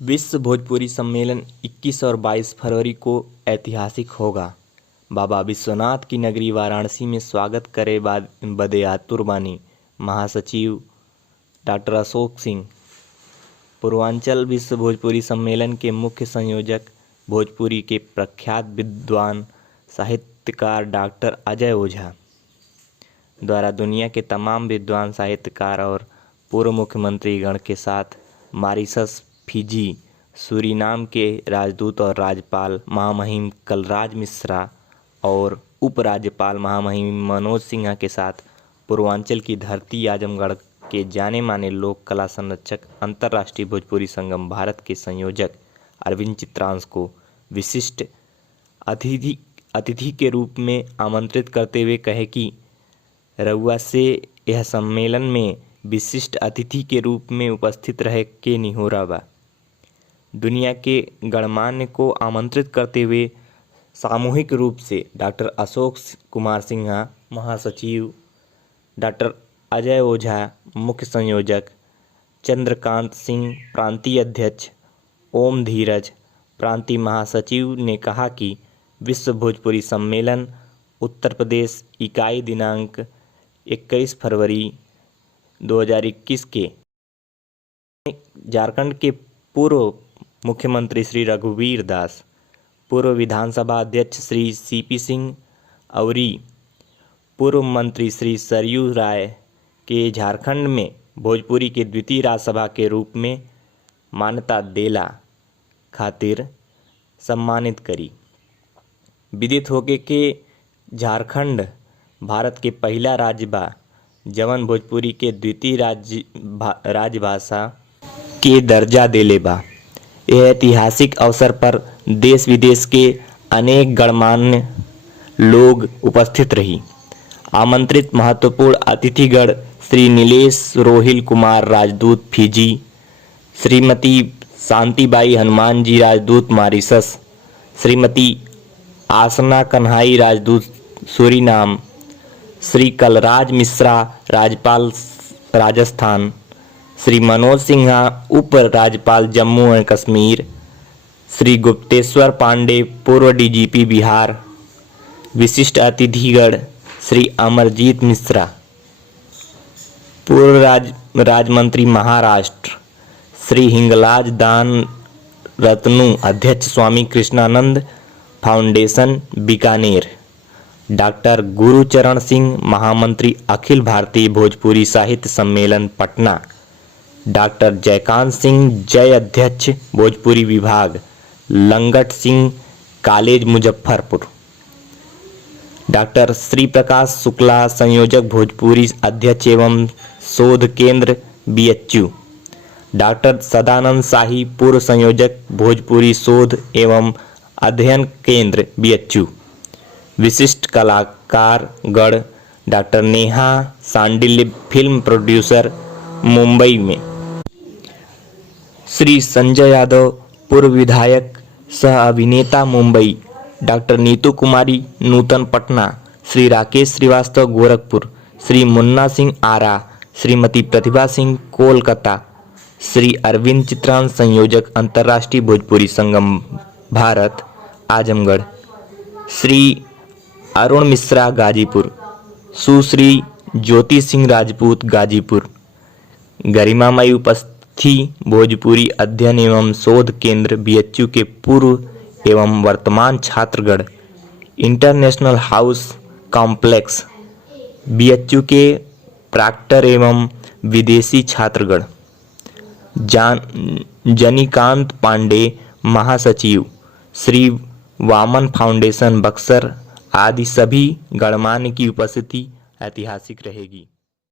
विश्व भोजपुरी सम्मेलन 21 और 22 फरवरी को ऐतिहासिक होगा। बाबा विश्वनाथ की नगरी वाराणसी में स्वागत करे बदे आतुर बानी महासचिव डॉक्टर अशोक सिंह। पूर्वांचल विश्व भोजपुरी सम्मेलन के मुख्य संयोजक भोजपुरी के प्रख्यात विद्वान साहित्यकार डॉक्टर अजय ओझा द्वारा दुनिया के तमाम विद्वान साहित्यकार और पूर्व मुख्यमंत्री गण के साथ मॉरिशस, फिजी, सूरीनाम के राजदूत और राज्यपाल महामहिम कलराज मिश्रा और उपराज्यपाल महामहिम मनोज सिन्हा के साथ पूर्वांचल की धरती आजमगढ़ के जाने माने लोक कला संरक्षक अंतर्राष्ट्रीय भोजपुरी संगम भारत के संयोजक अरविंद चित्रांश को विशिष्ट अतिथि के रूप में आमंत्रित करते हुए कहे कि रउआ से यह सम्मेलन में विशिष्ट अतिथि के रूप में उपस्थित रहे के निहोरा बा। दुनिया के गणमान्य को आमंत्रित करते हुए सामूहिक रूप से डॉक्टर अशोक कुमार सिन्हा महासचिव, डॉक्टर अजय ओझा मुख्य संयोजक, चंद्रकांत सिंह प्रांतीय अध्यक्ष, ओम धीरज प्रांतीय महासचिव ने कहा कि विश्व भोजपुरी सम्मेलन उत्तर प्रदेश इकाई दिनांक 21 फरवरी 2021 के झारखंड के पूर्व मुख्यमंत्री श्री रघुवीर दास, पूर्व विधानसभा अध्यक्ष श्री सीपी सिंह और पूर्व मंत्री श्री सरयू राय के झारखंड में भोजपुरी के द्वितीय राज्यसभा के रूप में मान्यता देला खातिर सम्मानित करी। विदित होके के झारखंड भारत के पहला राज्य बा जवन भोजपुरी के द्वितीय राजभाषा के दर्जा देले बा। यह ऐतिहासिक अवसर पर देश विदेश के अनेक गणमान्य लोग उपस्थित रही। आमंत्रित महत्वपूर्ण अतिथिगण श्री नीलेश रोहिल कुमार राजदूत फिजी, श्रीमती शांतिबाई हनुमान जी राजदूत मॉरिशस, श्रीमती आसना कन्हाई राजदूत सूरीनाम, श्री कलराज मिश्रा राज्यपाल राजस्थान, श्री मनोज सिन्हा उप राज्यपाल जम्मू एवं कश्मीर, श्री गुप्तेश्वर पांडे पूर्व डीजीपी बिहार। विशिष्ट अतिथिगण श्री अमरजीत मिश्रा पूर्व राज्य मंत्री महाराष्ट्र, श्री हिंगलाज दान रत्नू अध्यक्ष स्वामी कृष्णानंद फाउंडेशन बीकानेर, डॉक्टर गुरुचरण सिंह महामंत्री अखिल भारतीय भोजपुरी साहित्य सम्मेलन पटना, डॉक्टर जयकांत सिंह जय अध्यक्ष भोजपुरी विभाग लंगट सिंह कॉलेज मुजफ्फरपुर, डॉक्टर श्री प्रकाश शुक्ला संयोजक भोजपुरी अध्यक्ष एवं शोध केंद्र बीएचयू, डॉक्टर सदानंद शाही पूर्व संयोजक भोजपुरी शोध एवं अध्ययन केंद्र बीएचयू। विशिष्ट कलाकार गण doctor Neha Sandilya film producer Mumbai में, श्री संजय यादव पूर्व विधायक सह अभिनेता मुंबई, डॉक्टर नीतू कुमारी नूतन पटना, श्री राकेश श्रीवास्तव गोरखपुर, श्री मुन्ना सिंह आरा, श्रीमती प्रतिभा सिंह कोलकाता, श्री अरविंद चित्रांश संयोजक अंतर्राष्ट्रीय भोजपुरी संगम भारत आजमगढ़, श्री अरुण मिश्रा गाजीपुर, सुश्री ज्योति सिंह राजपूत गाजीपुर। गरिमामयी उपस्थिति भोजपुरी अध्ययन एवं शोध केंद्र बीएचयू के पूर्व एवं वर्तमान छात्रगण, इंटरनेशनल हाउस कॉम्प्लेक्स बीएचयू के प्रॉक्टर एवं विदेशी छात्रगण, जनीकांत पांडे महासचिव, श्री वामन फाउंडेशन बक्सर आदि सभी गणमान्य की उपस्थिति ऐतिहासिक रहेगी।